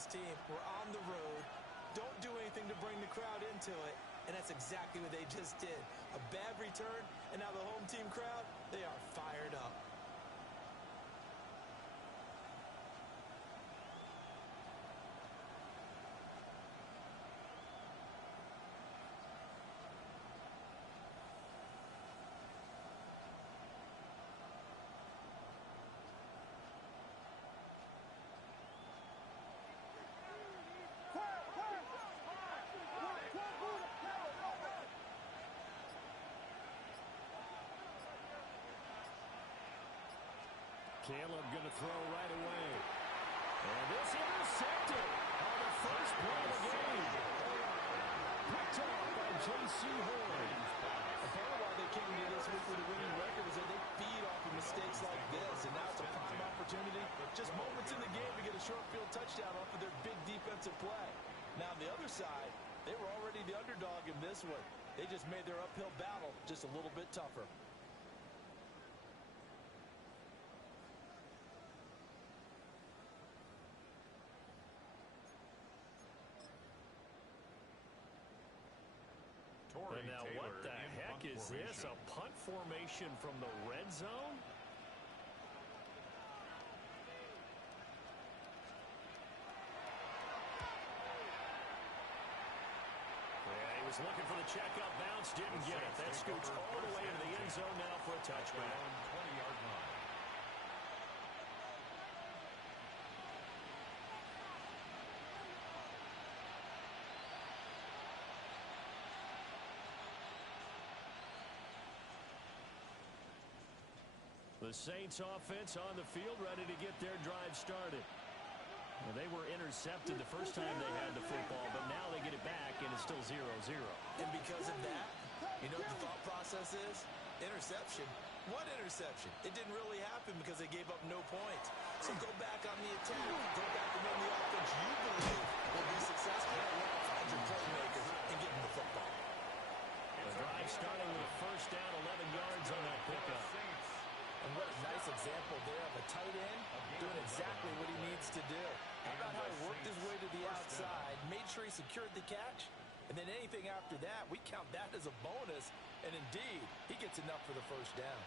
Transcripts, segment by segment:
this team. We're on the road. Don't do anything to bring the crowd into it. And that's exactly what they just did. A bad return, and now the home team crowd, they are fired up. Caleb going to throw right away. And this intercepted on the first play of the game. Picked off by J.C. Horn. And part of why they came into this week with a winning record is that they feed off of mistakes like this. And now it's a prime opportunity, just moments in the game, to get a short field touchdown off of their big defensive play. Now on the other side, they were already the underdog in this one. They just made their uphill battle just a little bit tougher. And now what the heck is this? A punt formation from the red zone? Yeah, he was looking for the checkup bounce, didn't get it. That scoots all the way into the end zone now for a touchback. 20-yard line. The Saints offense on the field, ready to get their drive started. Well, they were intercepted the first time they had the football, but now they get it back, and it's still 0-0. And because of that, you know what the thought process is? Interception. What interception? It didn't really happen because they gave up no points. So go back on the attack. Go back and run the offense you believe will be successful. Find your playmakers and give them the football. The drive starting with a first down, 11 yards on that pickup. And what a nice example there of a tight end doing exactly what he needs to do. How about how he worked his way to the outside, made sure he secured the catch, and then anything after that, we count that as a bonus. And indeed, he gets enough for the first down.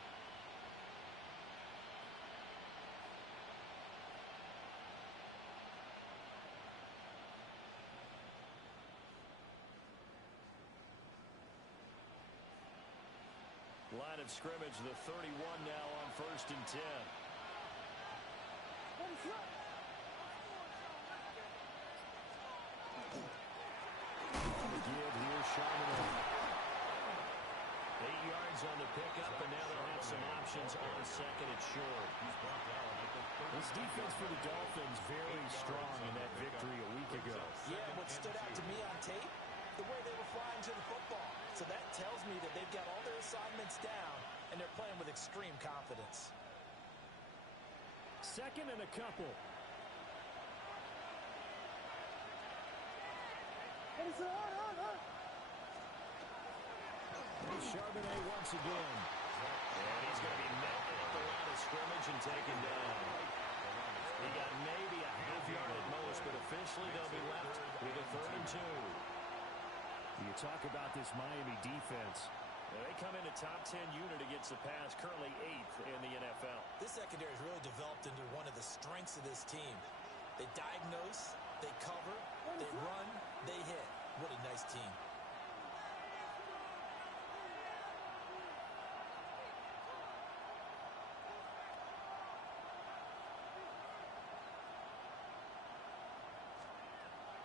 Line of scrimmage, the 31 now on 1st and 10. Give here, Charbonnet. 8 yards on the pickup, and now they'll have some options on second and short. This defense for the Dolphins very strong in that victory a week ago. Yeah, what stood out to me on tape, the way they were flying to the football. So that tells me that they've got all their assignments down, and they're playing with extreme confidence. Second and a couple. Charbonnet once again. And he's going to be met at the line of scrimmage and taken down. He got maybe a half yard at most, but officially they'll be left with a 3rd and 2. You talk about this Miami defense. Well, they come in a top 10 unit against the pass, currently 8th in the NFL. This secondary has really developed into one of the strengths of this team. They diagnose, they cover, they run, they hit. What a nice team.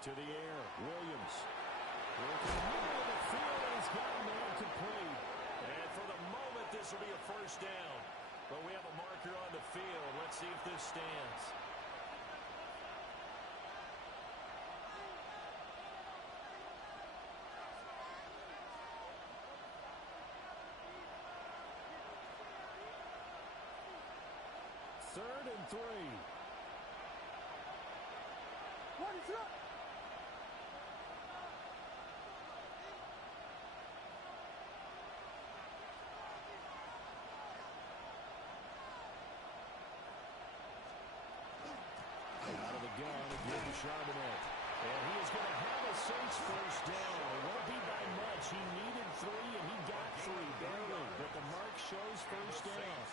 To the air, Williams. Working in the middle of the field, and he's got a man complete. And for the moment, this will be a first down. But we have a marker on the field. Let's see if this stands. Third and 3. What is up? Out of the gun again to Charbonnet. Saints first down. It won't be by much. He needed 3, and he got 3, barely. But the mark shows first down.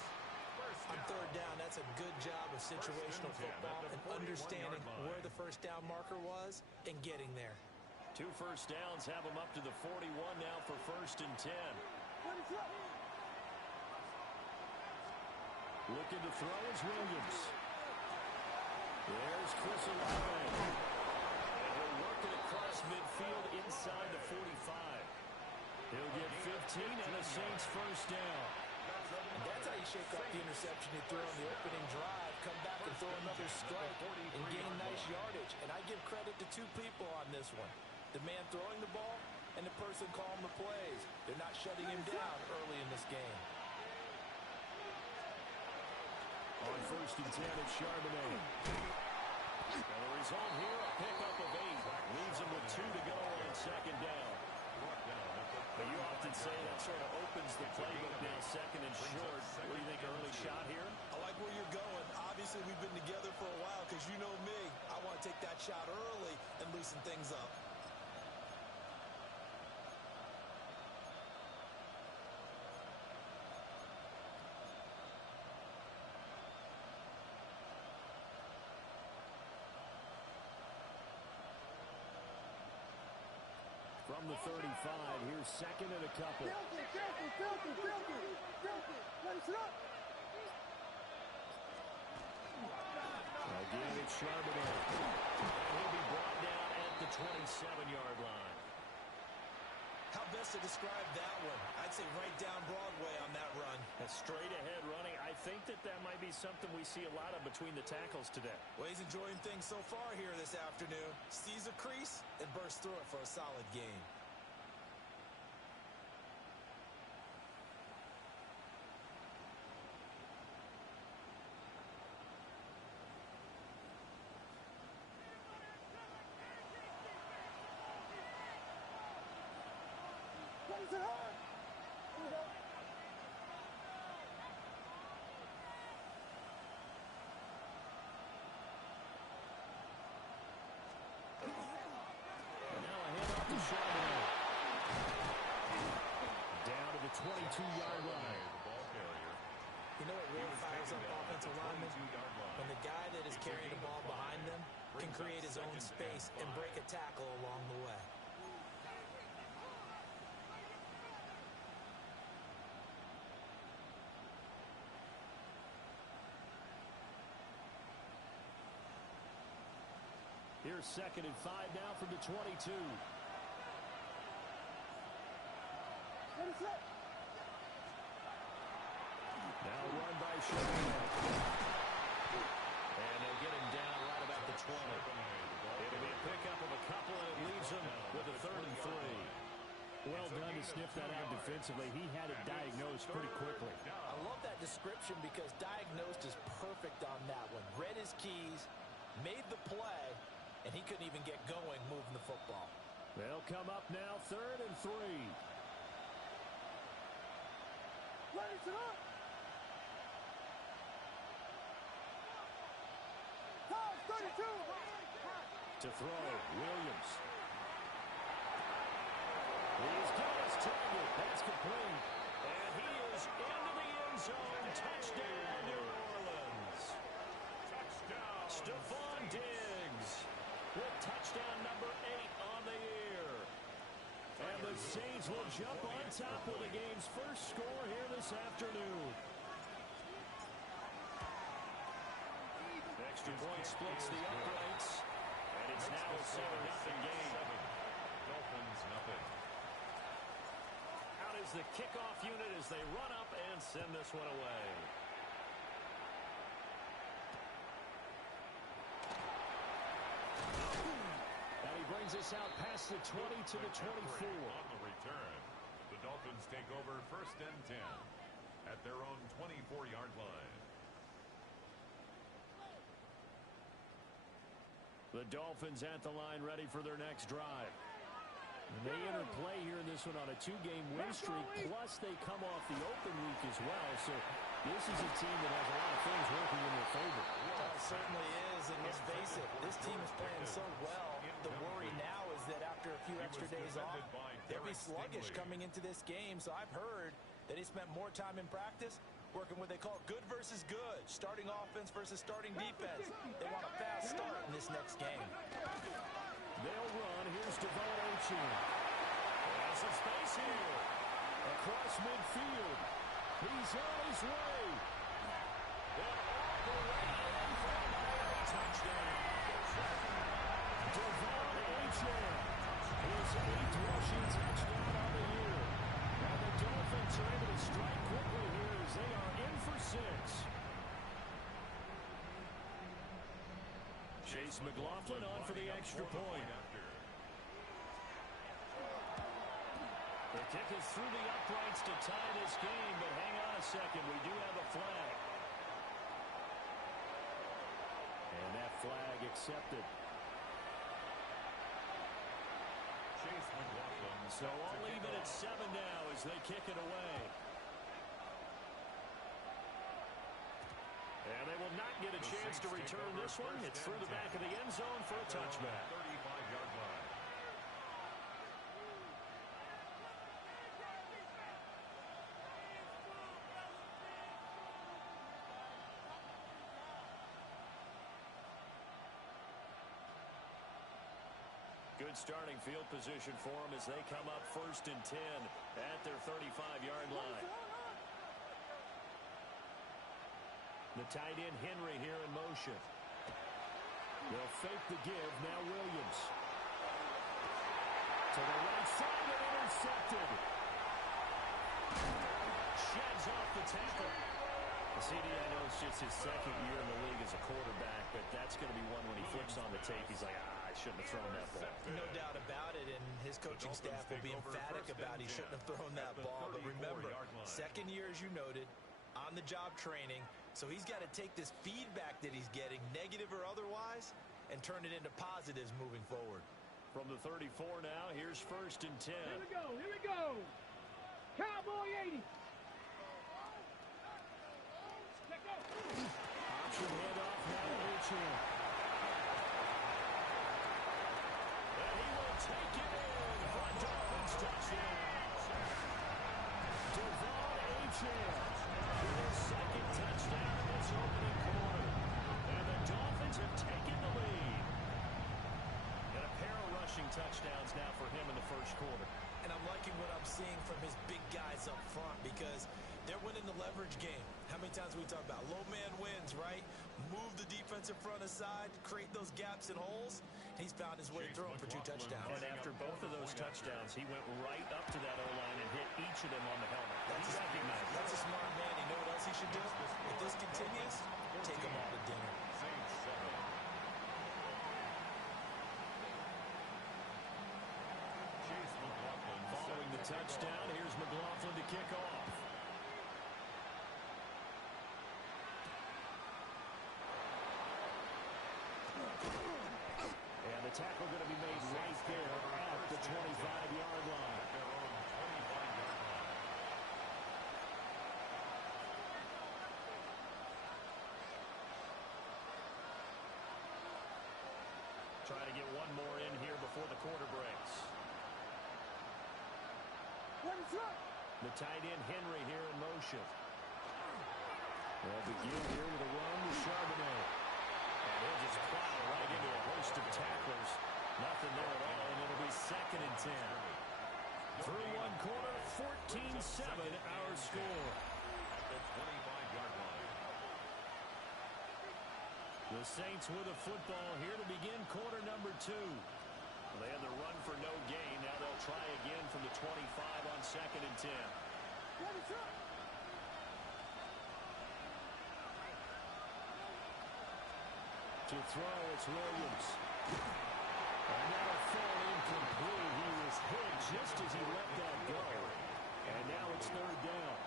On third down, that's a good job of situational football and understanding where the first down marker was and getting there. 2 first downs have him up to the 41 now for first and 10. Looking to throw is Williams. There's Chris Olave. And he'll work it across midfield inside the 45. He'll get 15 and the Saints first down. And that's how you shake off the interception you threw on the opening drive, come back and throw another strike and gain nice yardage. And I give credit to 2 people on this one. The man throwing the ball and the person calling the plays. They're not shutting him down early in this game. On first and 10, it's Charbonnet. And the result here, a pickup of 8. Leaves him with 2 to go on second down. But you often say that sort of opens the playbook now, second and short. What do you think, early shot here? I like where you're going. Obviously, we've been together for a while because you know me. I want to take that shot early and loosen things up. From the 35, here's second and a couple. Again, it's Charbonnet. He'll be brought down at the 27-yard line. How best to describe that one? I'd say right down Broadway on that run. A straight-ahead running. I think that might be something we see a lot of between the tackles today. Well, he's enjoying things so far here this afternoon. Sees a crease and bursts through it for a solid gain. Down to the 22-yard line. You know what really fires up offensive linemen? When the guy that is carrying the ball behind them can create his own space and break a tackle along the way. Here's second and 5 now from the 22. Now run by Charbonnet. And they'll get him down right about the 20. It'll be a pickup of a couple, and it leaves him with a 3rd and 3. Well done to sniff that out defensively. He had it diagnosed pretty quickly. I love that description because diagnosed is perfect on that one. Read his keys, made the play, and he couldn't even get going moving the football. They'll come up now, 3rd and 3. To throw, Williams. He's got his target. That's complete. And he is into the end zone. Touchdown, New Orleans. Touchdown. Stephon Diggs with touchdown number 8 on the year. And the Saints will jump on top with the game's first score here this afternoon. Extra point splits the uprights. And it's now a 7-0 game. Dolphins nothing. Out is the kickoff unit as they run up and send this one away. And he brings us out past the 20 to the 24. On the return, the Dolphins take over 1st and 10 at their own 24-yard line. The Dolphins at the line ready for their next drive. And they enter play here in this one on a 2-game win streak, plus they come off the open week as well. So This is a team that has a lot of things working in their favor. It certainly is, and let's face it, this team is playing so well. The worry now is that after a few extra days off, they'll be sluggish coming into this game. So I've heard that he spent more time in practice working what they call good versus good, starting offense versus starting defense. They want a fast start in this next game. They'll run. Here's Devon Achane. Has some space here. Across midfield. He's on his way. And all the way in for a touchdown. Devon Achane. His 8th rushing touchdown on the year. And the Dolphins are able to strike quickly here as they are in for 6. Chase McLaughlin on for the extra point. The kick is through the uprights to tie this game, but hang on a second. We do have a flag. And that flag accepted. Chase McLaughlin. So all even at 7 now as they kick it away. And they will not get a chance to return this one. It's through the back of the end zone for a touchback. 35-yard line. Good starting field position for them as they come up 1st and 10 at their 35-yard line. The tight end Henry here in motion. They'll fake the give. Now Williams. To the right side and intercepted. Sheds off the tackle. CD, I know it's just his 2nd year in the league as a quarterback, but that's going to be one when he flips on the tape. He's like, I shouldn't have thrown that ball. No doubt about it, and his coaching staff will be emphatic about he shouldn't have thrown that ball. But remember, 2nd year, as you noted, on-the-job training. So he's got to take this feedback that he's getting, negative or otherwise, and turn it into positives moving forward. From the 34 now, here's 1st and 10. Here we go. Here we go. Cowboy 80. Option handoff now, Achane. And he will take it in for a Dolphins touchdown. Devon Achane with his 2nd touchdown in this opening quarter. And the Dolphins have taken the lead. And a pair of rushing touchdowns now for him in the 1st quarter. And I'm liking what I'm seeing from his big guys up front because they're winning the leverage game. How many times we talk about low man wins, right? Move the defensive front aside, create those gaps and holes. He's found his way through them for 2 touchdowns. And after both of those touchdowns, he went right up to that O-line and hit each of them on the helmet. That's a smart man. You know what else he should do? If this continues, take them all to dinner. Following the touchdown, here's McLaughlin to kick off. And the tackle going to be made right there at the 25-yard line. Try to get one more in here before the quarter breaks. The tight end Henry here in motion. They'll begin here with a run to Charbonnet. And he'll just plow right into a host of tacklers. Nothing there at all, and it'll be 2nd and 10. Through one quarter, 14-7 our score. The 25-yard line. The Saints with a football here to begin quarter number 2. They had the run for no gain. Now they'll try again from the 25 on 2nd and 10. To throw, it's Williams. And that'll fall incomplete. He was hit just as he let that go. And now it's 3rd down.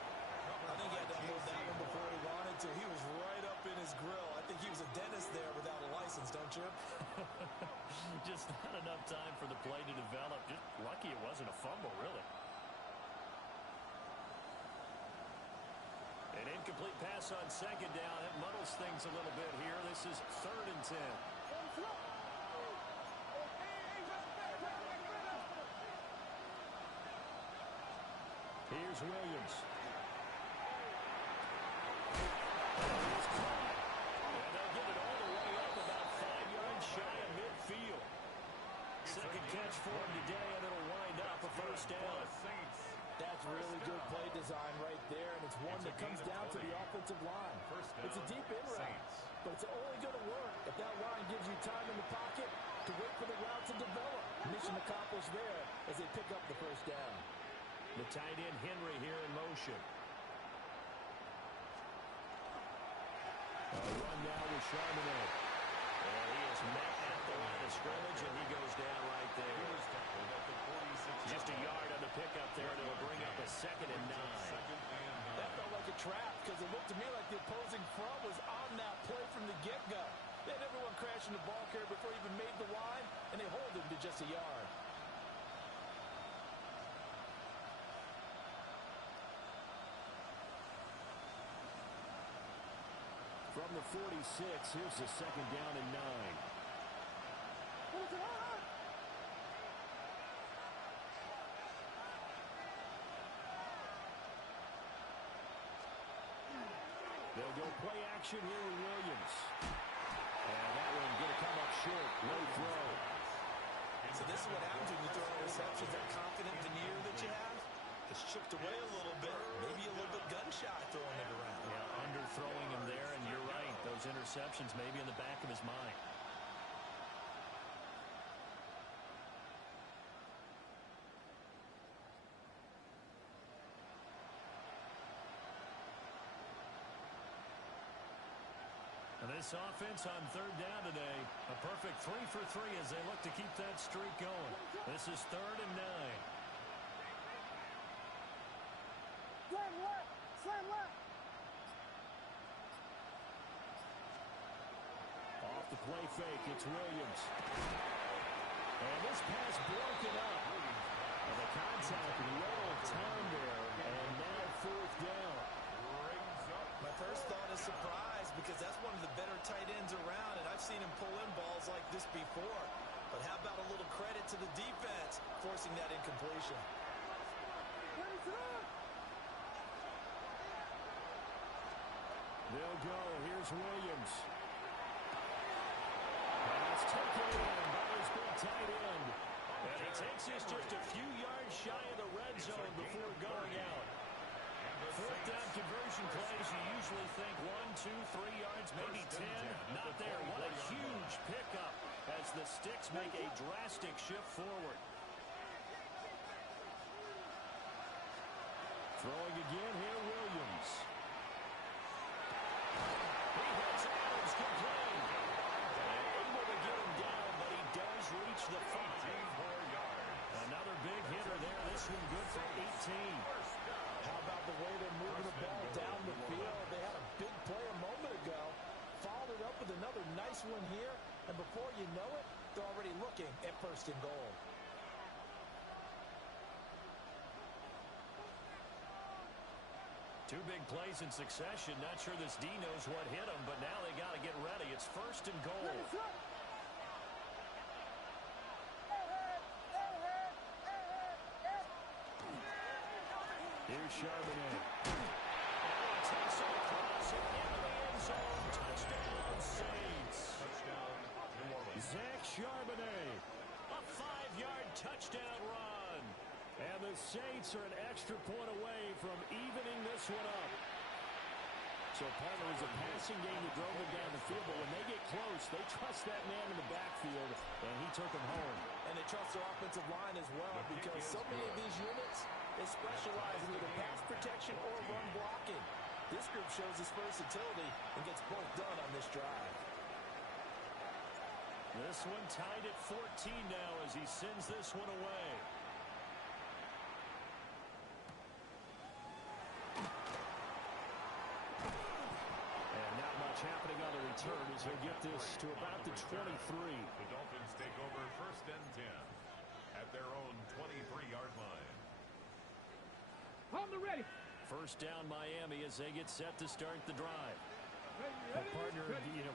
I think he had to hold that one before he wanted to. He was right up in his grill. I think he was a dentist there without a license, don't you? Just not enough time for the play to develop. Just lucky it wasn't a fumble, really. An incomplete pass on second down. That muddles things a little bit here. This is 3rd and 10. Here's Williams. And they'll get it all the way up about 5 yards shy of midfield. Second catch for him today, and it'll wind up a first down. That's really good play design right there, and it's one that comes down to the offensive line. It's a deep in route, but it's only going to work if that line gives you time in the pocket to wait for the route to develop. Mission accomplished there as they pick up the first down. The tight end Henry here in motion. A run now with Charbonnet. And he is met at the line of scrimmage, and he goes down right there. Just a yard on the pickup there, and it'll bring up a 2nd and 9. That felt like a trap because it looked to me like the opposing front was on that play from the get-go. They had everyone crashing the ball carrier before he even made the line, and they hold him to just a yard. From the 46, here's the 2nd down and 9. They'll go play action here with Williams. And that one going to come up short. Low throw. So this is what happens when you throw interceptions. That confident veneer that you have is chipped away a little bit. Maybe a little bit gun-shy throwing it around. Yeah, underthrowing him there, and you're right. Those interceptions may be in the back of his mind. And this offense on 3rd down today, a perfect 3 for 3 as they look to keep that streak going. This is 3rd and 9. Slam left! Slam left! Off the play fake, it's Williams. And this pass broken up. And the contact well timed there, and now 4th down. My first thought is surprise because that's one of the better tight ends around, and I've seen him pull in balls like this before. But how about a little credit to the defense forcing that incompletion? They'll go. Here's Williams. Pass taken in by his big tight end. And he takes us just a few yards shy of the red zone before going out. 4th down conversion plays, you usually think 1, 2, 3 yards, maybe 10. Not there. What a huge pickup as the Sticks make a drastic shift forward. Throwing again here, Williams. He hits Adams complete. Able to get him down, but he does reach the 5. Another big hitter there. This one good for 18. How about the way they're moving the ball down the field? They had a big play a moment ago. Followed it up with another nice one here. And before you know it, they're already looking at 1st and goal. Two big plays in succession. Not sure this D knows what hit him, but now they got to get ready. It's 1st and goal. Here's Charbonnet. And he takes it across and into the end zone. Touchdown, Saints. Zach Charbonnet. A 5-yard touchdown run. And the Saints are an extra point away from evening this one up. So, partner, it was a passing game that drove them down the field, but when they get close, they trust that man in the backfield, and he took them home. And they trust their offensive line as well because so many of these units, they specialize in either pass protection or run blocking. This group shows its versatility and gets both done on this drive. This one tied at 14 now as he sends this one away. And not much happening on the return as he'll get this to about the 23. The Dolphins take over 1st and 10 at their own 23-yard line. On the ready. First down Miami as they get set to start the drive. Well, partner,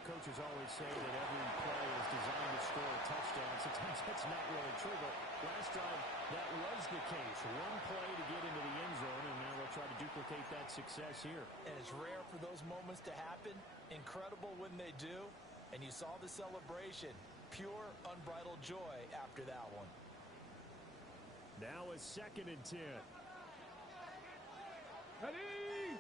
coaches always say that every play is designed to score a touchdown. Sometimes that's not really true, but last drive, that was the case. One play to get into the end zone, and now they'll try to duplicate that success here. And it's rare for those moments to happen. Incredible when they do. And you saw the celebration. Pure, unbridled joy after that one. Now a 2nd and 10. Ready?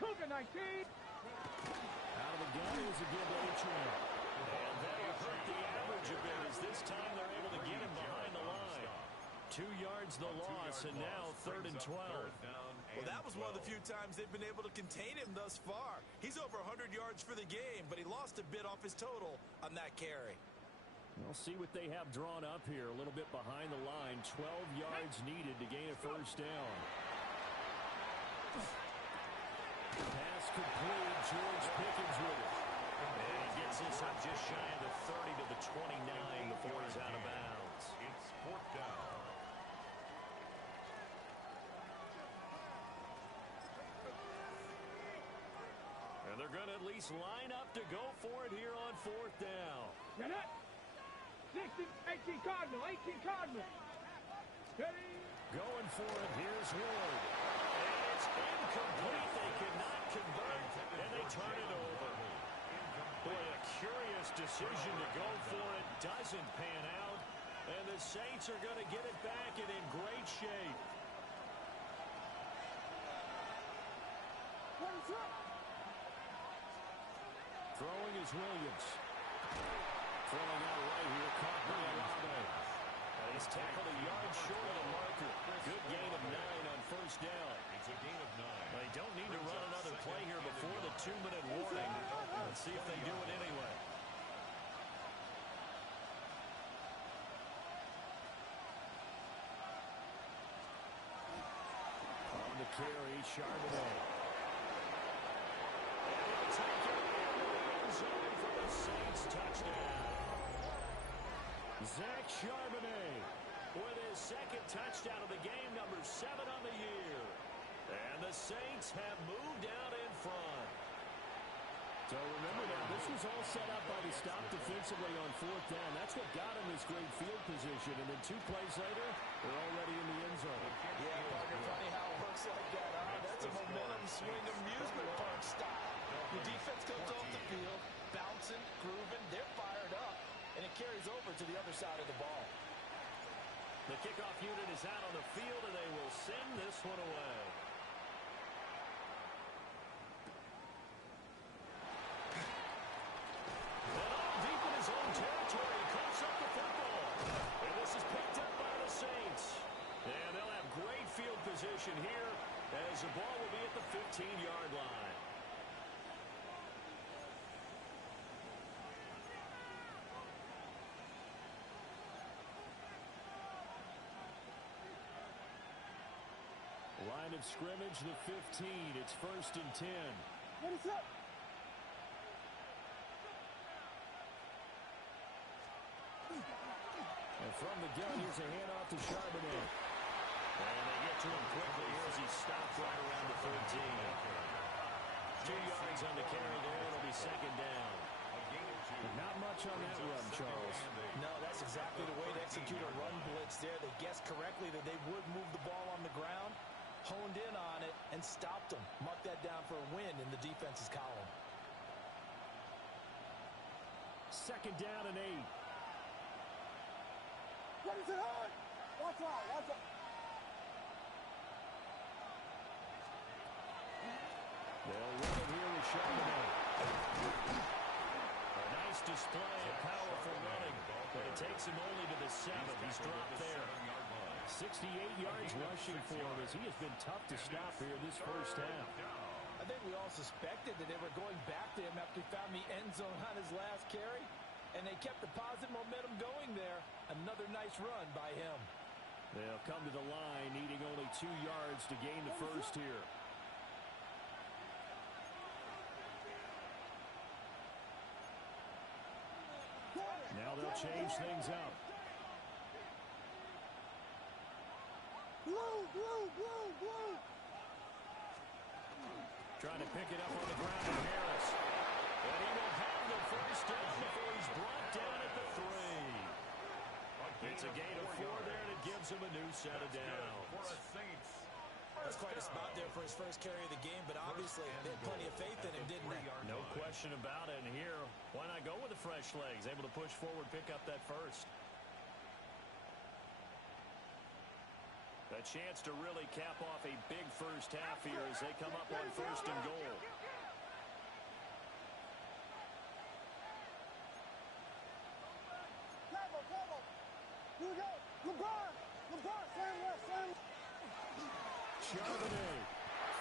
Cougar 19. Out of the gun is a give to Achane. And that'll hurt the average a bit as this time they're able to get him behind the line. 2 yards the loss, and now 3rd and 12. Well, that was one of the few times they've been able to contain him thus far. He's over 100 yards for the game, but he lost a bit off his total on that carry. We'll see what they have drawn up here. A little bit behind the line. 12 yards needed to gain a first down. Pass complete. George Pickens with it. And he gets this up just shy of the 30 to the 29 before he's out of bounds. It's 4th down. And they're going to at least line up to go for it here on 4th down. Get it? 16, 18 Cardinal, 18 Cardinal. Ready? Going for it. Here's Ward. And it's incomplete. They could not convert, and they turn it over. Boy, a curious decision to go for it. Doesn't pan out. And the Saints are going to get it back and in great shape. Throwing is Williams. Throwing out right here. Caught by Olave. He's tackled a yard short of the marker. Good gain of 9 on first down. It's a gain of 9. They don't need to run another play here before the 2-minute warning. Let's see if they do it anyway. On the carry, Charbonnet. And he'll take it in the end zone for the Saints touchdown. Zach Charbonnet With his 2nd touchdown of the game, number 7 on the year. And the Saints have moved out in front. So remember now, this was all set up by the stop defensively on 4th down. That's what got him this great field position. And then 2 plays later, they're already in the end zone. Yeah, partner, funny how it works like that, huh? That's a momentum swing amusement park style. The defense comes off the field, bouncing, grooving, they're fired up, and it carries over to the other side of the ball. The kickoff unit is out on the field, and they will send this one away. And all deep in his own territory, he coughs up the football. And this is picked up by the Saints. And they'll have great field position here as the ball will be at the 15-yard line. Line of scrimmage, the 15. It's 1st and 10. What is up? And from the gun, here's a handoff to Charbonnet. And they get to him quickly here as he stopped right around the 13. 2 yards on the carry there. It'll be 2nd down. Not much on that run, Charles. No, that's exactly the way to execute a run blitz there. They guessed correctly that they would move the ball on the ground, honed in on it, and stopped them. Mark that down for a win in the defense's column. 2nd down and 8. What is it on? Watch out, watch out. They'll run it here with Charbonnet. A nice display of powerful running, but it takes him only to the 7. He's dropped there. 68 yards rushing for him as he has been tough to stop here this first half. I think we all suspected that they were going back to him after he found the end zone on his last carry, and they kept the positive momentum going there. Another nice run by him. They'll come to the line, needing only 2 yards to gain the first here. Now they'll change things up. Blue, blue, blue, blue. Trying to pick it up on the ground to Harris. And he will have the first down before he's brought down at the 3. It's a gain of 4 there, and it gives him a new set of downs. That's quite a spot there for his first carry of the game, but obviously they had plenty of faith in him, didn't they? No question about it. And here, why not go with the fresh legs? Able to push forward, pick up that first. A chance to really cap off a big first half here as they come up on 1st and goal. Charbonnet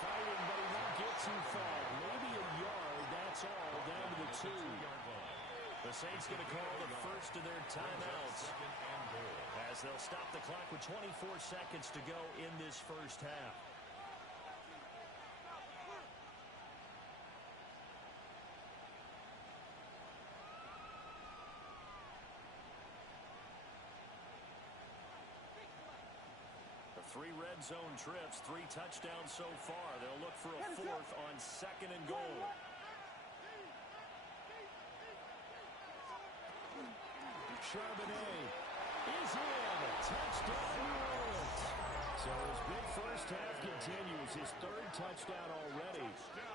fighting, but he won't get too far. Maybe a yard, that's all, down to the 2. The Saints going to call the first of their timeouts as they'll stop the clock with 24 seconds to go in this first half. The 3 red zone trips, 3 touchdowns so far. They'll look for a 4th on 2nd and goal. Charbonnet is in. Touchdown, New Orleans. So his big first half continues. His 3rd touchdown already.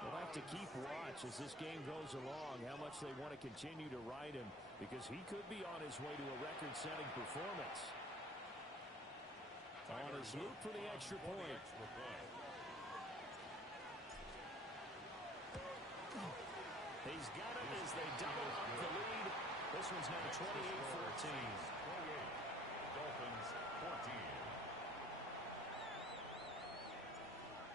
We'll have to keep watch as this game goes along, how much they want to continue to ride him, because he could be on his way to a record-setting performance. On his loop for the extra point. He's got it as they double up the lead. This one's now 28-14. Dolphins 14.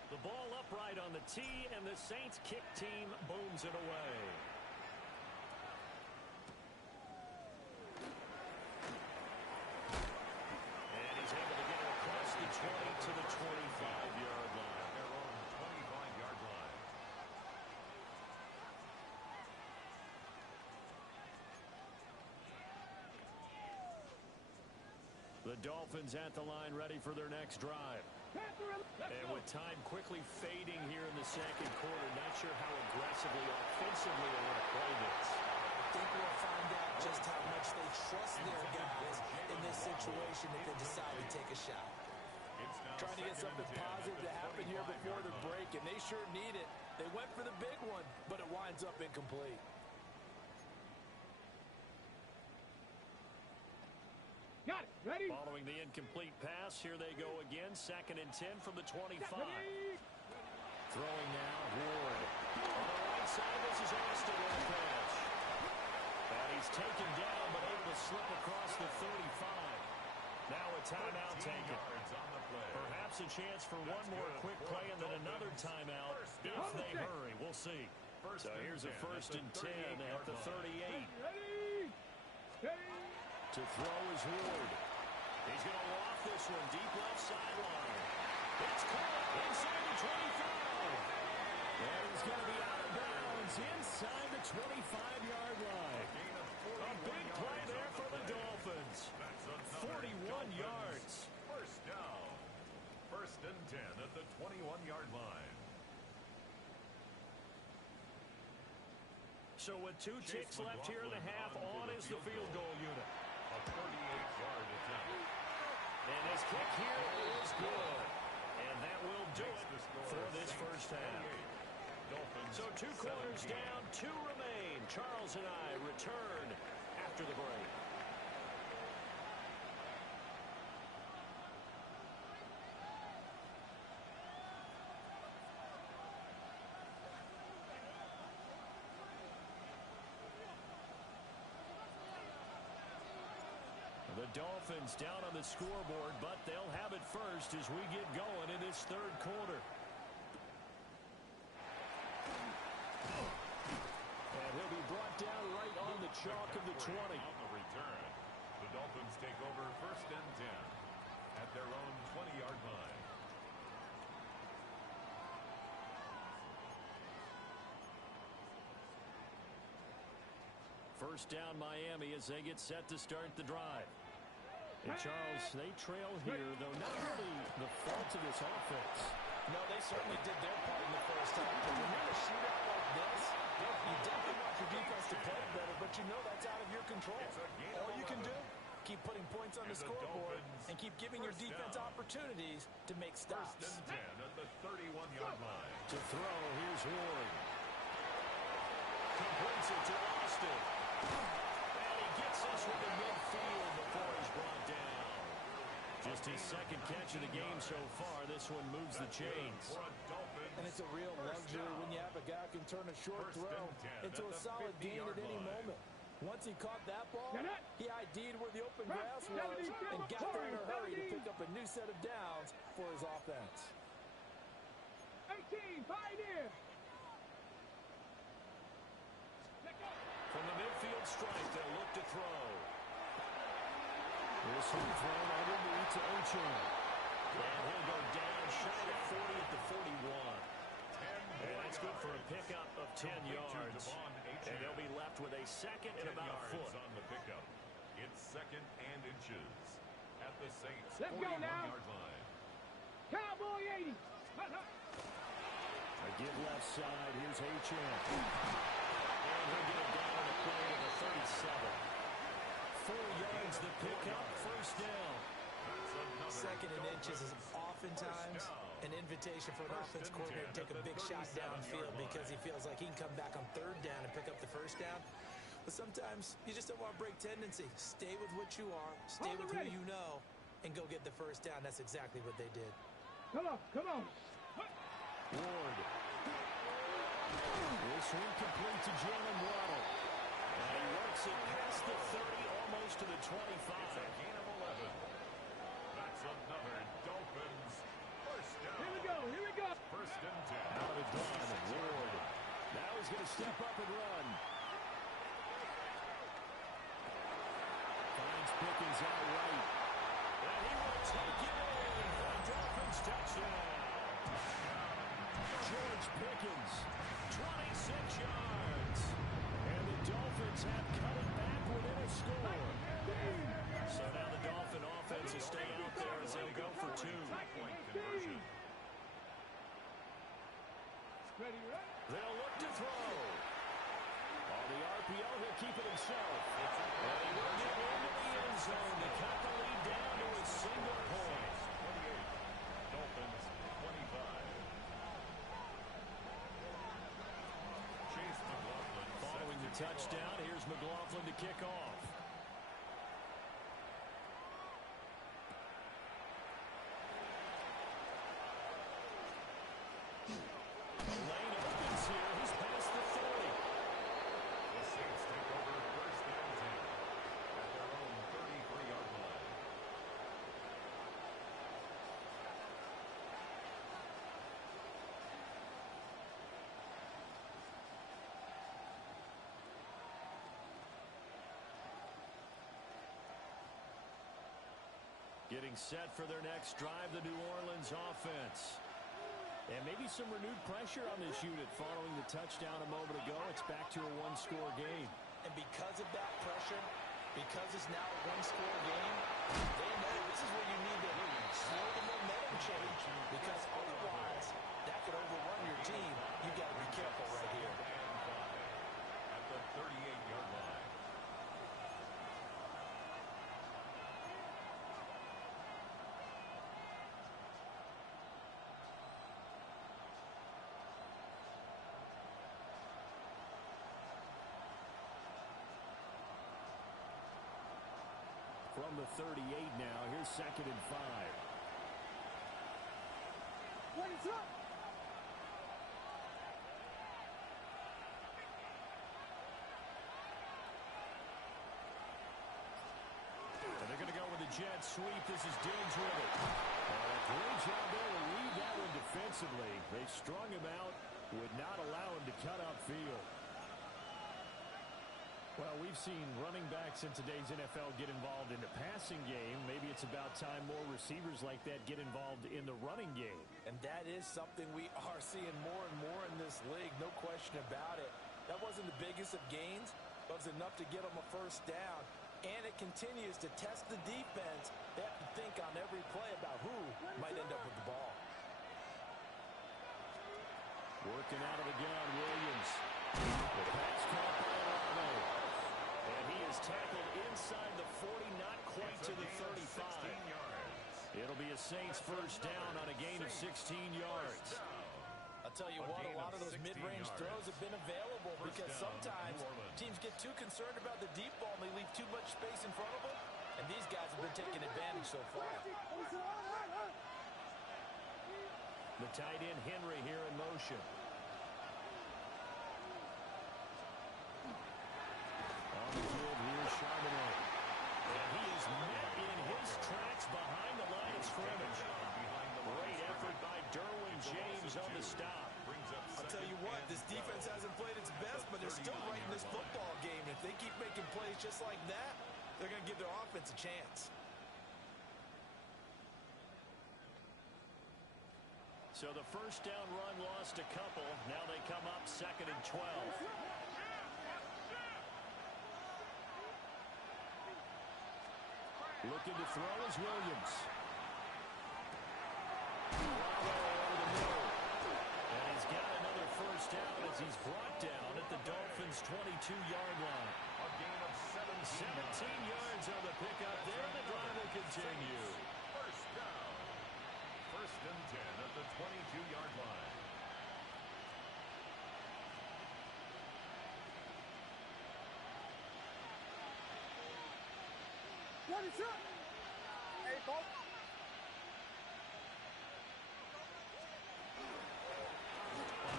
The ball upright on the tee, and the Saints kick team booms it away. And he's able to get it across the 20 to the 25-yard line. Their own 25-yard line. The Dolphins at the line, ready for their next drive. And with time quickly fading here in the 2nd quarter, not sure how aggressively, offensively they want to play this. I think we'll find out just how much they trust their guys in this situation if they decide to take a shot. Trying to get something positive to happen here before the break, and they sure need it. They went for the big one, but it winds up incomplete. Got it. Ready? Following the incomplete pass, here they go again. 2nd and 10 from the 25. Throwing now, Ward. On the right side, this is Austin with a catch. And he's taken down, but able to slip across the 35. Now a timeout taken. Perhaps a chance for one more quick play and then another timeout if they hurry. We'll see. So here's a 1st and 10 at the 38. Ready? Steady. To throw is Ward. He's going to loft this one deep left sideline. It's caught inside the 25. And he's going to be out of bounds inside the 25-yard line. A big play there for the Dolphins. 41 yards. First down. 1st and 10 at the 21-yard line. So with 2 ticks left here in the half, on is the field goal unit. A 38-yard attempt. And his kick here is good. And that will do it for this first half. So 2 quarters down, 2 remain. Charles and I return after the break. The Dolphins down on the scoreboard, but they'll have it first as we get going in this 3rd quarter. And he'll be brought down right on the chalk of the 20. On the return, the Dolphins take over 1st and 10 at their own 20-yard line. First down Miami as they get set to start the drive. And Charles, they trail here, though not really the fault of this offense. No, they certainly did their part in the first half. But when you're in a shootout like this, you definitely want your defense to play better, but you know that's out of your control. All you can do, keep putting points on the scoreboard and keep giving your defense opportunities to make stops. First and 10 at the 31-yard line. To throw, here's Ward. Completes it to Austin. And he gets this one to midfield before he's brought down. Just his second catch of the game so far. This one moves the chains. And it's a real luxury when you have a guy who can turn a short throw into a solid gain at any moment. Once he caught that ball, he ID'd where the open grass was and got there in a hurry to pick up a new set of downs for his offense. 18, Pioneer. From the midfield stripe, they'll look to throw. This one thrown underneath to Achane. And he'll go down shy of 40 at the 41. And that's good for a pickup of 10 yards. And they'll be left with a second and about a foot. On the pickup. It's second and inches at the Saints' Let's go now. 41-yard line. Cowboy 80. A give left side. Here's Achane. And he'll get it down on the play to the 37. 4 yards the pickup, first down. Second and inches is oftentimes an invitation for an offense coordinator to take a big shot downfield because he feels like he can come back on third down and pick up the first down. But sometimes you just don't want to break tendency. Stay with what you are, stay with who you know, and go get the first down. That's exactly what they did. Come on, come on. Ward. This one complete to Jalen Waddle. And he works it past the 30, almost to the 25. It's a gain of 11. That's another Dolphins first down. Here we go, here we go. First and 10. Out of Don. Ward. Now he's going to step up and run. Finds Pickens out right. And he will take it in for a Dolphins touchdown. George Pickens, 26 yards. And the Dolphins have cut it back within a score. So now the Dolphin offense will stay out there as they'll go for two. Point conversion. Ready, right? They'll look to throw. On the RPO, he'll keep it himself. And he will get into the end zone to cut the lead down to a single point. 28. Dolphins 25. Chase McLaughlin Following the touchdown, here's McLaughlin to kick off. The lane opens here. He's past the 30. The Saints take over first and 10 at their own 33-yard line. Getting set for their next drive, the New Orleans offense. And maybe some renewed pressure on this unit following the touchdown a moment ago. It's back to a one-score game. And because of that pressure, because it's now a one-score game, they know this is where you need to slow the momentum change. Because otherwise, that could overrun your team. You got to be careful right here. At the 38-yard line. From the 38 now, here's second and 5. What is up? And they're going to go with a jet sweep. This is Diggs with it. Great job there to read that one defensively. They strung him out, would not allow him to cut upfield. Well, we've seen running backs in today's NFL get involved in the passing game. Maybe it's about time more receivers like that get involved in the running game. And that is something we are seeing more and more in this league, no question about it. That wasn't the biggest of gains, but it was enough to get them a first down. And it continues to test the defense. They have to think on every play about who might end up with the ball. Working out of the gun, Williams. The pass caught by Olave. And he is tackled inside the 40, not quite to the 35. It'll be a Saints first down on a gain of 16 yards. I'll tell you what, a lot of those mid-range throws have been available because sometimes teams get too concerned about the deep ball and they leave too much space in front of them. And these guys have been taking advantage so far. The tight end Henry here in motion. On the field, here's Charbonnet. And he is met in his tracks behind the line of scrimmage. Great effort by Derwin James on the stop. I'll tell you what, this defense hasn't played its best, but they're still right in this football game. If they keep making plays just like that, they're going to give their offense a chance. So the first down run lost a couple. Now they come up 2nd and 12. Looking to throw is Williams. And he's got another first down as he's brought down at the Dolphins' 22-yard line. A gain of 17 yards on the pickup there. The drive will continue. First down. 1st and 10 at the 22-yard line. What is up? Hey, Bob.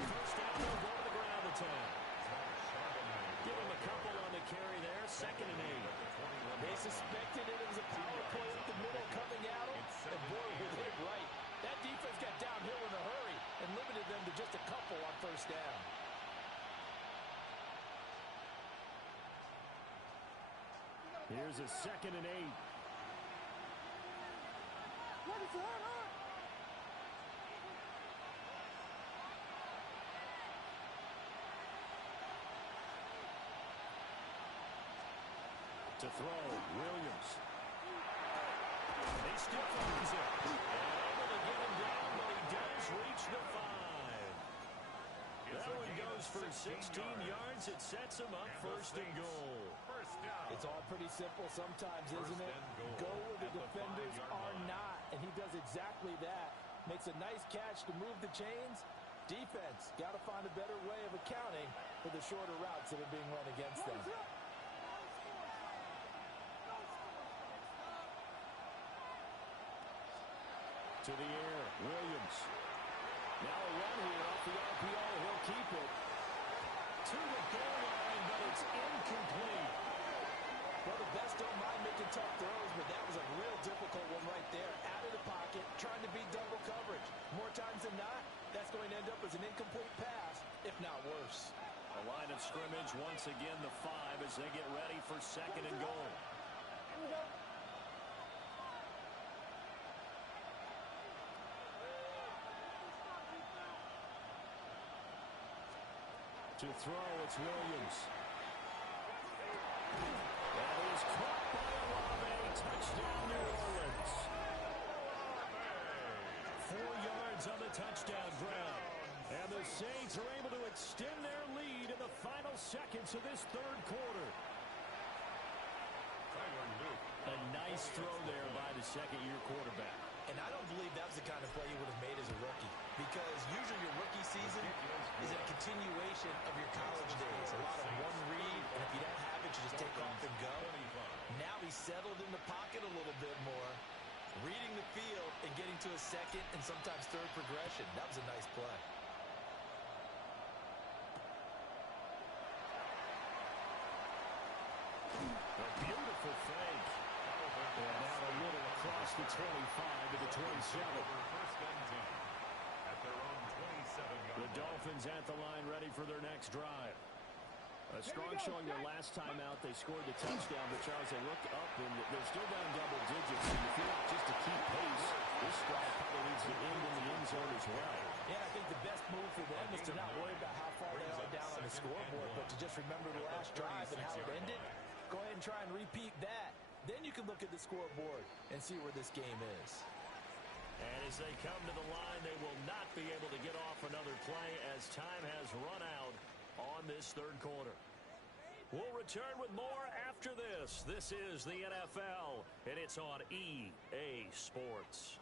First down, they'll go to the ground attack. Give him a couple on the carry there. 2nd and 8. They suspected it was a power play up the middle coming at them, and boy, was it right. That defense got downhill in a hurry and limited them to just a couple on first down. Here's a 2nd and 8. What is up? To throw, Williams. He still finds it. Able to get him down, but he does reach the 5. That one goes for 16 yards. It sets him up 1st and goal. First down. It's all pretty simple sometimes, isn't it? Go where the defenders are not, and he does exactly that. Makes a nice catch to move the chains. Defense got to find a better way of accounting for the shorter routes that are being run against them. To the air, Williams. Now a run here off the RPO. He'll keep it. To the goal line, but it's incomplete. Well, the best don't mind making tough throws, but that was a real difficult one right there. Out of the pocket, trying to beat double coverage. More times than not, that's going to end up as an incomplete pass, if not worse. A line of scrimmage, once again the 5 as they get ready for 2nd and goal. To throw, it's Williams. That is caught by Olave. Touchdown, New Orleans. 4 yards on the touchdown ground. And the Saints are able to extend their lead in the final seconds of this 3rd quarter. A nice throw there by the 2nd-year quarterback. And I don't believe that was the kind of play you would have made as a rookie, because usually your rookie season is a continuation of your college days. A lot of one read, and if you don't have it, you just take off and go. Now he's settled in the pocket a little bit more, reading the field and getting to a 2nd and sometimes 3rd progression. That was a nice play. A beautiful fake. And now a little across the 25 to the 27. First and 10 at their own 27-yard The Dolphins at the line ready for their next drive. A strong showing their last time out. They scored the touchdown, but Charles, they look up and they're still down double digits. So you feel like just to keep pace, this drive probably needs to end in the end zone as well. Yeah, I think the best move for them is to not worry about how far they are down on the scoreboard, but to just remember the last drive and how it ended. Go ahead and try and repeat that. Then you can look at the scoreboard and see where this game is. And as they come to the line, they will not be able to get off another play as time has run out on this third quarter. We'll return with more after this. This is the NFL, and it's on EA Sports.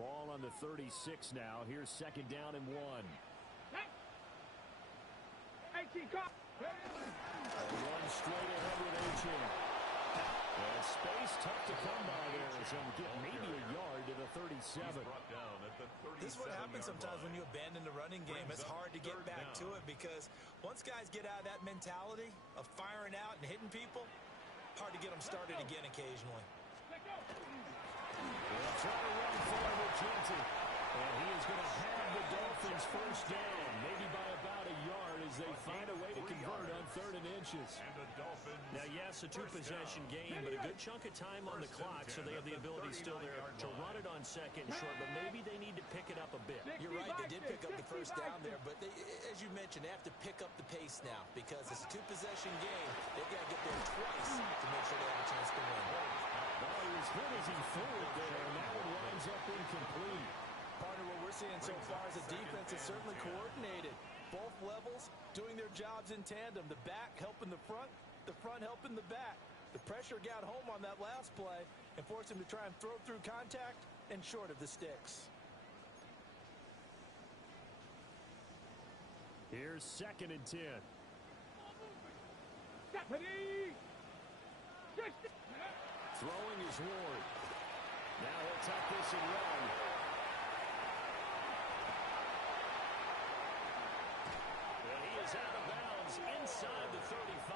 Ball on the 36 now. Here's second down and 1. 18 caught. One straight ahead with A-Chain. And space tough to come by there. So get maybe a yard to the 37. This is what happens sometimes when you abandon the running game. It's hard to get back to it because once guys get out of that mentality of firing out and hitting people, hard to get them started again occasionally. They'll try to run for with Genty. And he is going to have the Dolphins first down, maybe by about a yard as they find a way to convert on 3rd and inches. Now, yes, a two-possession game, but a good chunk of time on the clock, so they have the ability still there to run it on second and short, but maybe they need to pick it up a bit. You're right, they did pick up the first down there, but they, as you mentioned, they have to pick up the pace now because it's a two-possession game. They've got to get there twice to make sure they have a chance to win. Well, he was hit as he threw it there, and that one winds up incomplete. Partner, what we're seeing so far is the defense is certainly coordinated. Both levels doing their jobs in tandem. The back helping the front helping the back. The pressure got home on that last play and forced him to try and throw through contact and short of the sticks. Here's 2nd and 10. Throwing is Ward. Now he'll tuck this and run. And he is out of bounds inside the 35.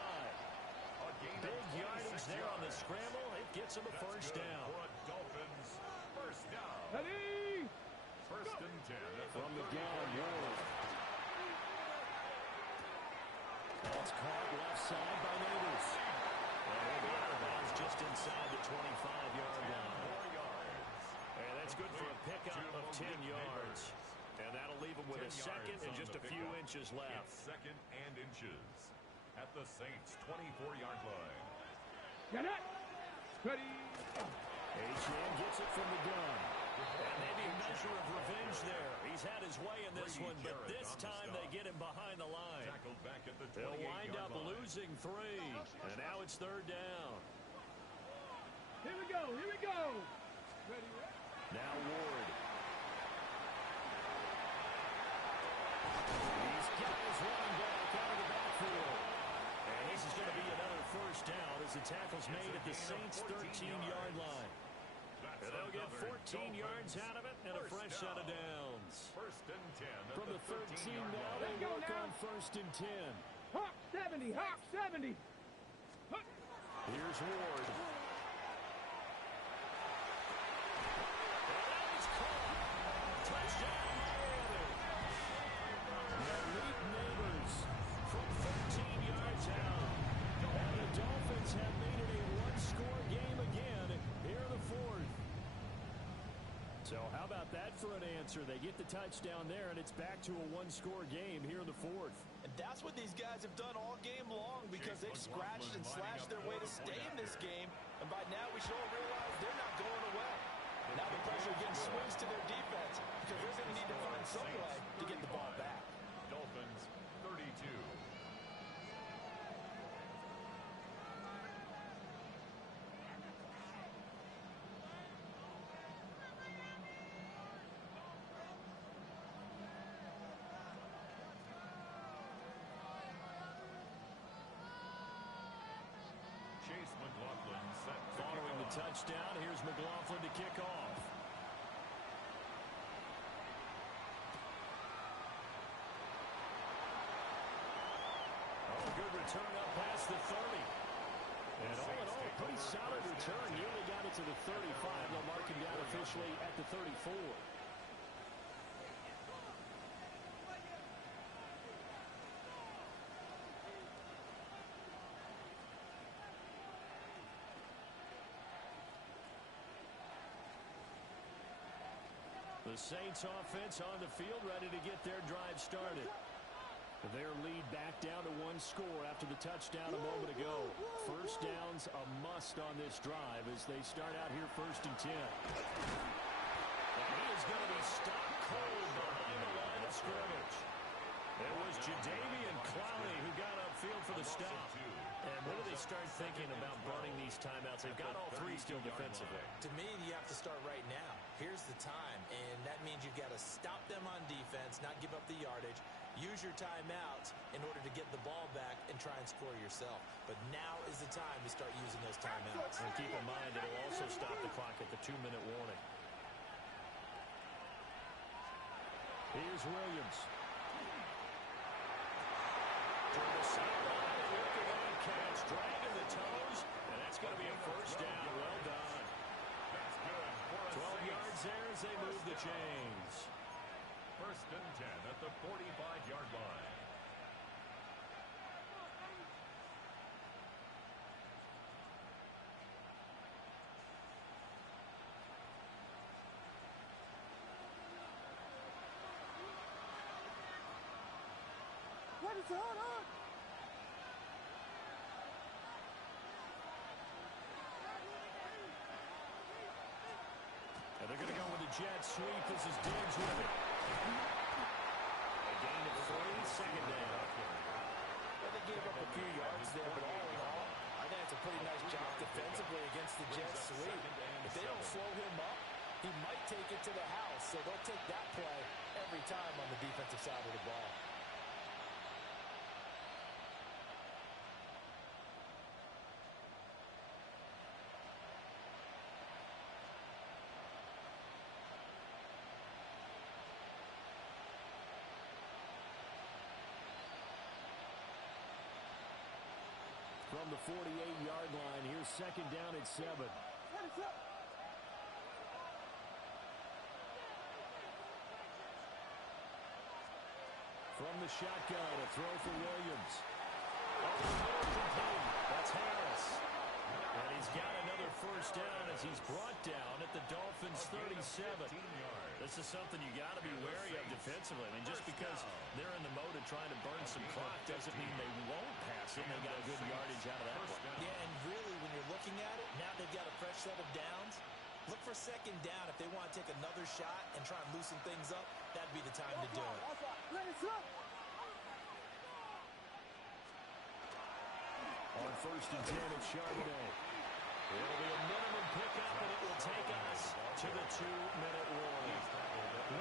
Big yardage there on the scramble. It gets him a first down. Dolphins first down. First and 10 From the gun, Ward. That's caught left side by Neighbors. And he'll be out of bounds just inside the 25-yard line. And that's good for a pickup of 10 yards. And that'll leave him with a second and just a few inches left. Second and inches at the Saints' 24-yard line. Get it. Ready. H.M. gets it from the gun. And maybe a measure of revenge there. He's had his way in this one, but this time they get him behind the line. Tackled back at the They'll wind up 28-yard line. losing 3. And now it's 3rd down. Here we go. Here we go. Ready. Now Ward. These guys running back out of the backfield. And this is going to be another first down as the tackle's made at the Saints' 13-yard line. And they'll get 14 yards out of it and a fresh set of downs. First and 10 at From the 13 now, they Go work now. on 1st and 10. Hawk 70. Hawk 70. Here's Ward. And it's caught. Touchdown, Miami. Malik Neighbors from 13 yards out. And the Dolphins have made it a one-score game again here in the 4th. So how about that for an answer? They get the touchdown there, and it's back to a one-score game here in the 4th. And that's what these guys have done all game long because they've scratched and slashed their way to stay in this game. And by now we should all realize they're not going away. Now the pressure again swings to their defense because they're going to need to find some way to get the ball back. Dolphins 32. Chase McLaughlin set to Following the kick off. touchdown, here's McLaughlin to kick off. Oh, good return up past the 30. And all in all, a pretty solid return. Nearly got it to the 35. They'll mark him down officially at the 34. The Saints offense on the field ready to get their drive started. Their lead back down to one score after the touchdown a moment ago. First down's a must on this drive as they start out here 1st and 10. And he is going to be stopped cold behind the line of scrimmage. It was Jadeveon Clowney who got upfield for the stop. And when do they start thinking about burning these timeouts? They've got all three still defensively. To me, you have to start right now. Here's the time, and that means you've got to stop them on defense, not give up the yardage, use your timeouts in order to get the ball back and try and score yourself. But now is the time to start using those timeouts. And keep in mind, it'll also stop the clock at the 2-minute warning. Here's Williams. To the sideline, looking on catch, dragging the toes, and that's going to be a first down. Well done. That's good for 12 yards there as they move the chains. 1st and 10 at the 45-yard line. What is on? And they're going to go with the jet sweep. This is Diggs with it. A gain of 3, 2nd down. Well, they gave up a few yards there, but all in all, I think it's a pretty nice job defensively against the jet sweep. If they don't slow him up, he might take it to the house, so they'll take that play every time on the defensive side of the ball. From the 48-yard line, here's 2nd down at 7. From the shotgun, a throw for Williams. That's Harris. And he's got another first down as he's brought down at the Dolphins' 37. This is something you got to be wary of defensively. I mean, just because they're in the mode of trying to burn some clock doesn't mean they won't pass it. They got good yardage out of that one. Yeah, and really, when you're looking at it, now they've got a fresh set of downs. Look for 2nd down. If they want to take another shot and try and loosen things up, that'd be the time to do it. On 1st and 10, it's Charbonnet. It'll be a minimum pickup, and it will take us to the 2-minute warning.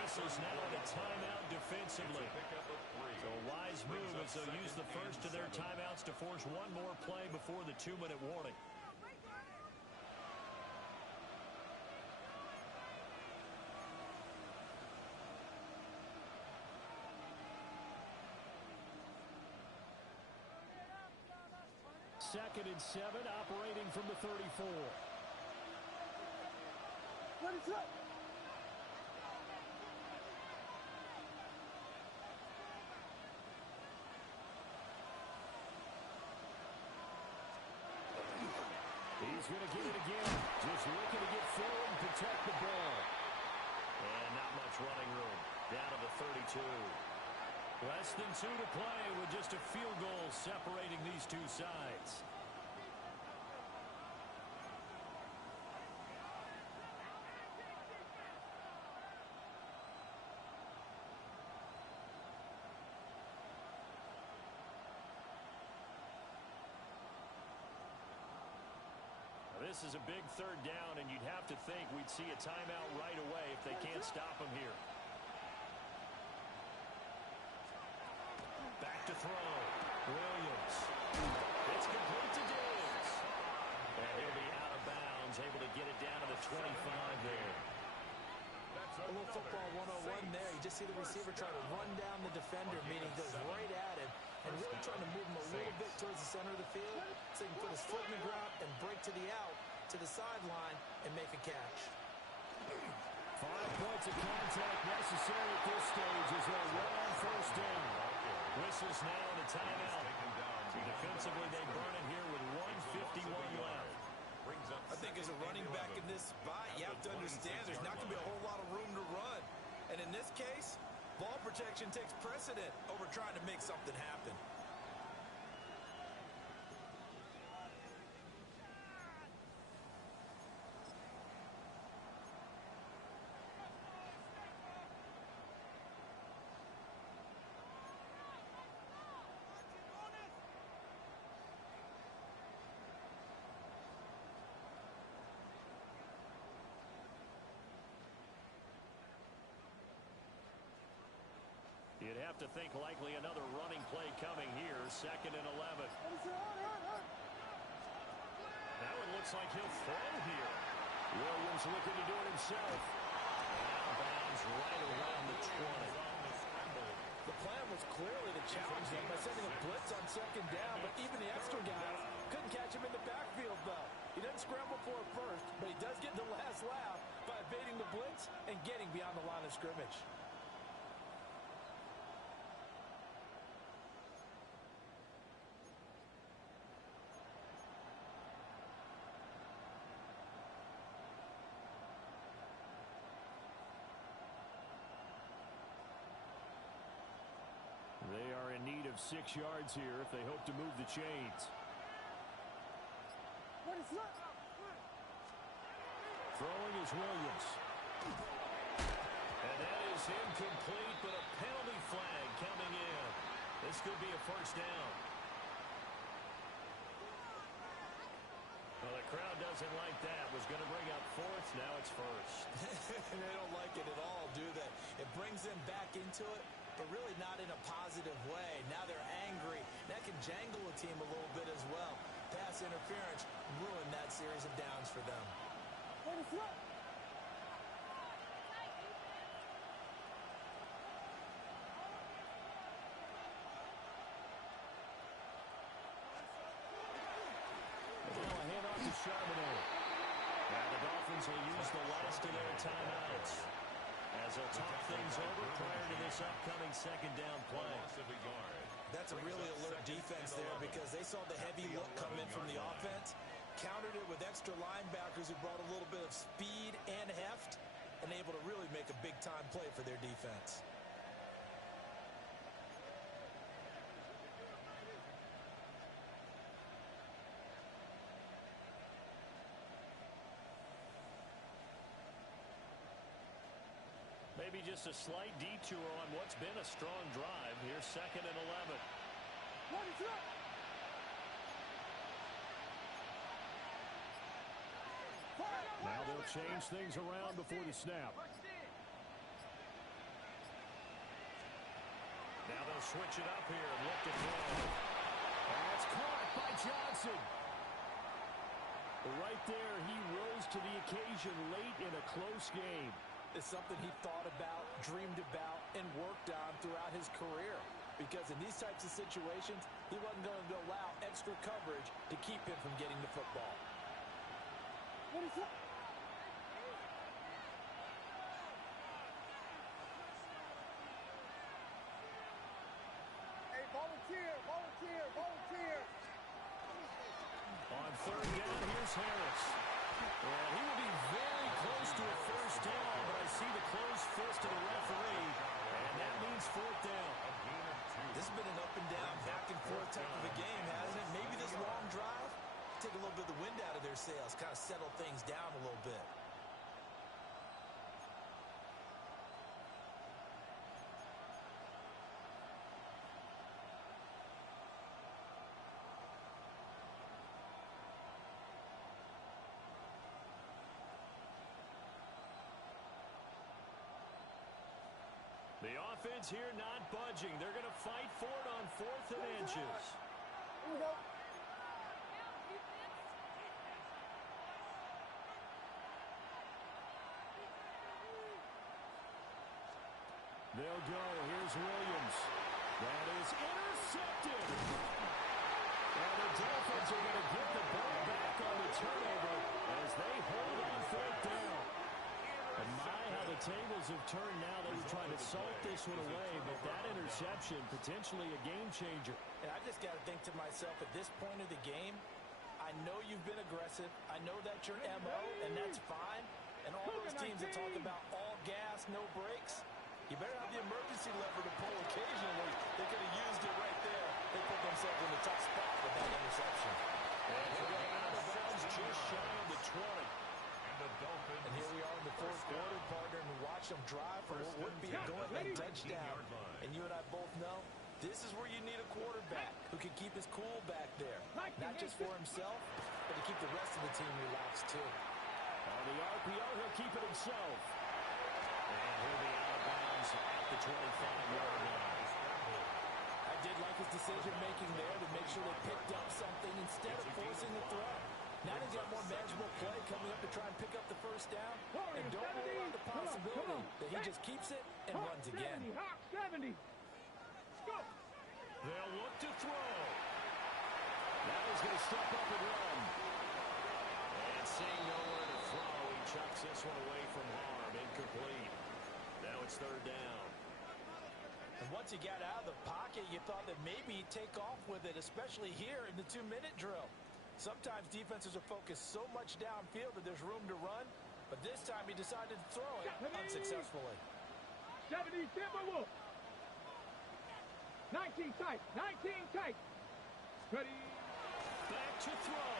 Whistles now at a timeout defensively. So a wise move as they'll use the first of their timeouts to force one more play before the 2-minute warning. Second and 7, operating from the 34. What is up? He's going to get it again. Just looking to get forward and protect the ball. And not much running room. Down to the 32. Less than 2 to play with just a field goal separating these two sides. This is a big 3rd down, and you'd have to think we'd see a timeout right away if they can't stop him here. Back to throw. Williams. It's complete to Diggs. And he'll be out of bounds, able to get it down to the 25 there. A little football 101 there. You just see the receiver try to run down the defender, meaning goes right at him, and really trying to move him a little bit towards the center of the field so he can put his foot in the ground and break to the out, to the sideline, and make a catch. 5 points of contact necessary at this stage as they're right on 1st down. Whistles now in the timeout. Defensively, they burn it here with 1:51 left. I think as a running back in this spot, you have to understand there's not going to be a whole lot of room to run. And in this case, Ball protection takes precedent over trying to make something happen. You'd have to think likely another running play coming here, 2nd and 11. Now it looks like he'll throw here. Williams looking to do it himself. Out of bounds right around the 20. The plan was clearly to challenge them by sending a blitz on 2nd down, but even the extra guys couldn't catch him in the backfield, though. He doesn't scramble for it first, but he does get the last laugh by evading the blitz and getting beyond the line of scrimmage. They are in need of 6 yards here if they hope to move the chains. Throwing is Williams. And that is incomplete, but a penalty flag coming in. This could be a 1st down. Well, the crowd doesn't like that. Was going to bring up 4th. Now it's 1st. They don't like it at all, do they? It brings them back into it, but really not in a positive way. Now they're angry. That can jangle a team a little bit as well. Pass interference ruined that series of downs for them. Now a handoff to Charbonnet. Now the Dolphins will use the last of their timeouts as they'll talk things over prior to this upcoming 2nd down play. That's a really alert defense there because they saw the heavy look come in from the offense, countered it with extra linebackers who brought a little bit of speed and heft, and able to really make a big-time play for their defense. Maybe just a slight detour on what's been a strong drive. Here's 2nd and 11. Now they'll change things around before the snap. Now they'll switch it up here and look to throw. That's caught by Johnson. Right there, he rose to the occasion late in a close game. It's something he thought about, dreamed about, and worked on throughout his career. Because in these types of situations, he wasn't going to allow extra coverage to keep him from getting the football. Hey, volunteer. On 3rd down, here's Harris. And he will be very close to a 1st down, but I see the closed fist of the referee, and that means 4th down. This has been an up-and-down, back-and-forth type of a game, hasn't it? Maybe this long drive, take a little bit of the wind out of their sails, kind of settle things down a little bit. The offense here not budging. They're going to fight for it on 4th and inches. They'll go. Here's Williams. That is intercepted. And the Dolphins are going to get the ball back on the turnover as they hold on 4th down. And my, how the tables have turned now. They were trying to salt this one away, but that interception, potentially a game changer. And I just got to think to myself, at this point of the game, I know you've been aggressive. I know that's your MO, and that's fine. And all those teams that talk about all gas, no brakes, You better have the emergency lever to pull occasionally. They could have used it right there. They put themselves in a tough spot with that interception. And he'll go out of bounds just shy of the 20. And the Dolphins. And here we are in the fourth quarter, partner, and watch them drive for what would be a going touchdown. And you and I both know this is where you need a quarterback who can keep his cool back there. Not just for himself, but to keep the rest of the team relaxed, too. On the RPO, he'll keep it himself. And he'll be out of bounds at the 25-yard line. I did like his decision-making there to make sure they picked up something instead of forcing the throw. Now they've got more manageable play coming up to try and pick up the first down. And don't rule out the possibility that he just keeps it and runs again. 70. Go. They'll look to throw. Now he's going to step up and run. And seeing nowhere to throw, he chucks this one away from harm. Incomplete. Now it's third down. And once he got out of the pocket, you thought that maybe he'd take off with it, especially here in the 2-minute drill. Sometimes defenses are focused so much downfield that there's room to run, but this time he decided to throw it unsuccessfully. 70 Timberwolves. 19 tight. 19 tight. Ready. Back to throw.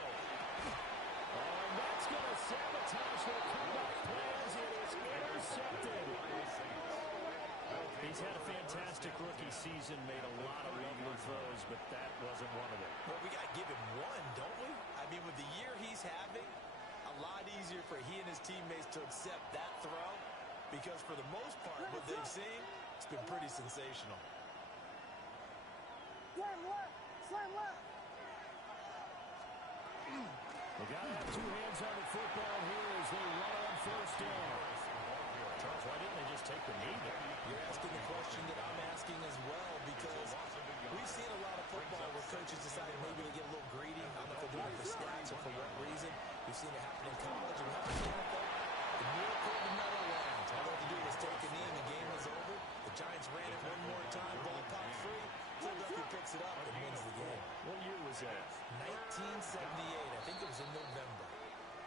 Oh, and that's going to sabotage their comeback plans. It is intercepted. He's had a fantastic rookie season, made a lot of lovely throws, but that wasn't one of them. Well, we got to give him one, don't we? I mean, with the year he's having, a lot easier for he and his teammates to accept that throw because for the most part, what they've seen, it's been pretty sensational. Slam left. Slam left. They got to have two hands on the football here as they run on first down. Charles, why didn't they just take the knee there? You're asking the question that I'm asking as well because we've seen a lot of football where coaches decide maybe to get a little greedy. I don't know if they're doing it for stats or for what reason. We've seen it happen in college. And we've seen it, though. The miracle of the Meadowlands. All they had to do was take a knee and the game was over. The Giants ran it one more time. Ball popped free. Philadelphia picks it up and wins the game. What year was that? 1978. I think it was in November.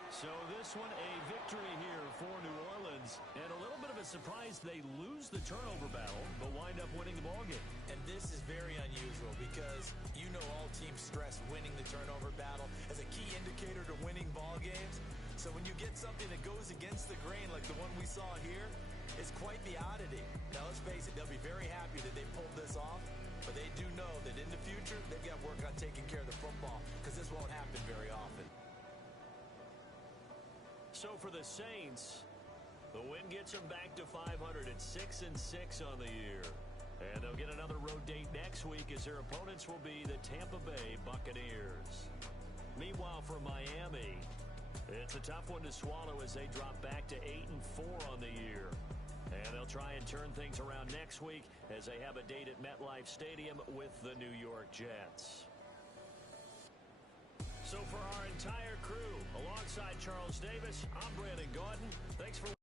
So this one a victory here for New Orleans. And a little bit of a surprise, they lose the turnover battle, but wind up winning the ballgame. And this is very unusual because you know all teams stress winning the turnover battle as a key indicator to winning ball games. So when you get something that goes against the grain like the one we saw here, it's quite the oddity. Now let's face it, they'll be very happy that they pulled this off, but they do know that in the future they've got work on taking care of the football because this won't happen very often. So for the Saints, the win gets them back to 500 at 6-6 on the year. And they'll get another road date next week as their opponents will be the Tampa Bay Buccaneers. Meanwhile, for Miami, it's a tough one to swallow as they drop back to 8-4 on the year. And they'll try and turn things around next week as they have a date at MetLife Stadium with the New York Jets. So for our entire crew, alongside Charles Davis, I'm Brandon Gaudin. Thanks for